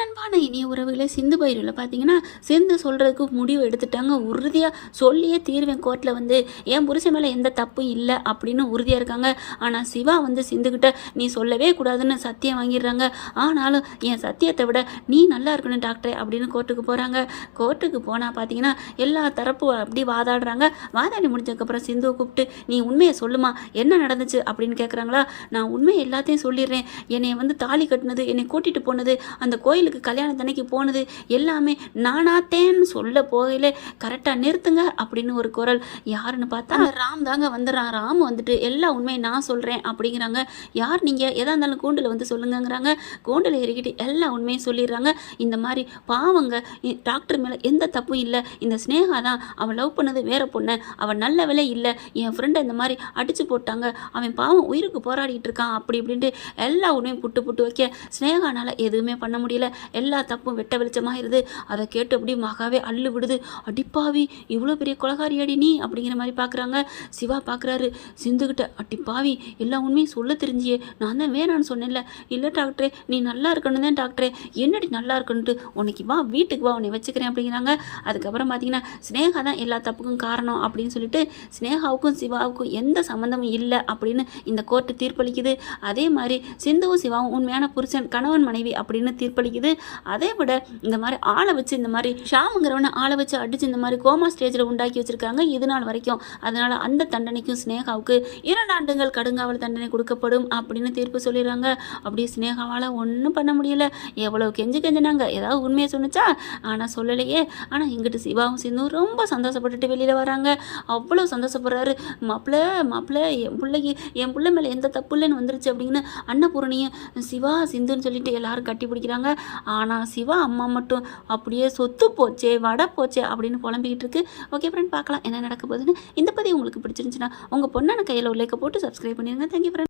என் அன்பான இனிய உறவுகளே, சிந்து பைரவில பார்த்தீங்கன்னா, சிந்து சொல்கிறதுக்கு முடிவு எடுத்துட்டாங்க. உறுதியாக சொல்லியே தீர்வேன் கோர்ட்டில் வந்து என் புருஷன் மேலே எந்த தப்பும் இல்லை அப்படின்னு உறுதியாக இருக்காங்க. ஆனால் சிவா வந்து சிந்துக்கிட்ட நீ சொல்லவே கூடாதுன்னு சத்தியம் வாங்கிடுறாங்க. ஆனாலும் என் சத்தியத்தை விட நீ நல்லா இருக்கணும் டாக்டரே அப்படின்னு கோர்ட்டுக்கு போகிறாங்க. கோர்ட்டுக்கு போனால் பார்த்தீங்கன்னா எல்லா தரப்பும் அப்படி வாதாடுறாங்க. வாதாடி முடிஞ்சதுக்கப்புறம் சிந்துவை கூப்பிட்டு நீ உண்மையை சொல்லுமா, என்ன நடந்துச்சு அப்படின்னு கேட்குறாங்களா. நான் உண்மையை எல்லாத்தையும் சொல்லிடுறேன். என்னை வந்து தாலி கட்டினது, என்னை கூட்டிகிட்டு போனது, அந்த கோயிலுக்கு கல்யாணத்தன்னைக்கு போனது எல்லாமே நானாத்தேன்னு சொல்ல போகையில கரெக்டாக நிறுத்துங்க அப்படின்னு ஒரு குரல். யாருன்னு பார்த்தா ராம் தாங்க வந்துடுறான். ராம் வந்துட்டு எல்லா உண்மையை நான் சொல்கிறேன் அப்படிங்கிறாங்க. யார் நீங்கள், எதாக இருந்தாலும் கூண்டில் வந்து சொல்லுங்கிறாங்க. கூண்டில் ஏறிக்கிட்டு எல்லா உண்மையும் சொல்லிடுறாங்க. இந்த மாதிரி பாவங்க டாக்டர் மேலே எந்த தப்பும் இல்லை, இந்த ஸ்னேகா தான் அவன் லவ் பண்ணது வேற பொண்ணு, அவன் நல்ல விலை இல்லை, என் ஃப்ரெண்டை இந்த மாதிரி அடித்து போட்டாங்க, அவன் பாவம் உயிருக்கு போராடிட்டு இருக்கான் அப்படி இப்படின்ட்டு எல்லா உண்மையும் புட்டு புட்டு வைக்க ஸ்னேகானால எதுவுமே பண்ண முடியல. எல்லா தப்பும் வெட்ட வெளிச்சமாகிருது. அதை கேட்டு அப்படி மகாவே அள்ளு விடுது. அடிப்பாவி, இவ்வளோ பெரிய கொலகாரி அடி நீ அப்படிங்கிற மாதிரி பார்க்குறாங்க. சிவா பார்க்குறாரு சிந்துக்கிட்ட, அடிப்பாவி எல்லா உண்மையும் சொல்ல தெரிஞ்சியே, நான் தான் வேணான்னு சொன்னேன்ல. இல்லை டாக்டரே, நீ நல்லா இருக்கணும் தான் டாக்டரே, என்னடி நல்லா இருக்கணுன்ட்டு, உனக்கு வா வீட்டுக்கு வா, உன்னை வச்சுக்கிறேன் அப்படிங்கிறாங்க. அதுக்கப்புறம் பார்த்தீங்கன்னா ஸ்னேகா தான் எல்லா தப்புக்கும் காரணம் அப்படின்னு சொல்லிட்டு ஸ்னேகாவுக்கும் சிவாவுக்கும் எந்த சம்மந்தமும் இல்லை அப்படின்னு இந்த கோர்ட்டு தீர்ப்பளிக்குது. அதே மாதிரி சிந்துவும் சிவாவும் உண்மையான புருஷன் கணவன் மனைவி அப்படின்னு தீர்ப்பளிக்குது. அதை விட இந்த மாதிரி ஆளை வச்சு, இந்த மாதிரி ஷாமுங்கிறவனை ஆளை வச்சு அடிச்சு இந்த மாதிரி கோமா ஸ்டேஜில் உண்டாக்கி வச்சிருக்காங்க இது நாள் வரைக்கும். அதனால அந்த தண்டனைக்கும் ஸ்னேகாவுக்கு 2 ஆண்டுகள் கடுங்காவல் தண்டனை கொடுக்கப்படும் அப்படின்னு தீர்ப்பு சொல்லிடுறாங்க. அப்படியே ஸ்னேகாவால் ஒன்றும் பண்ண முடியல. எவ்வளோ கெஞ்சினாங்க, ஏதாவது உண்மையை சொன்னிச்சா, ஆனால் சொல்லலையே. ஆனால் இங்கிட்டு சிவாவும் சிந்தும் ரொம்ப சந்தோஷப்பட்டுட்டு வெளியில் வராங்க. அவ்வளோ சந்தோஷப்படுறாரு. மாப்பிள்ளை என் பிள்ளை மேலே எந்த தப்பு இல்லைன்னு வந்துருச்சு அப்படின்னு அன்னபூரணியும் சிவா சிந்துன்னு சொல்லிட்டு எல்லாரும் கட்டி பிடிக்கிறாங்க. ஆனால் சிவா அம்மா மட்டும் அப்படியே சொத்து போச்சே, வடை போச்சே அப்படின்னு புலம்பிக்கிட்டு இருக்கு. ஓகே ஃப்ரெண்ட், பார்க்கலாம் என்ன நடக்க போகுதுன்னு. இந்த பதிவு உங்களுக்கு பிடிச்சிருந்துச்சுன்னா உங்கள் பொண்ணான கையில் உள்ள போட்டு சப்ஸ்கிரைப் பண்ணிடுங்க. Thank you friend.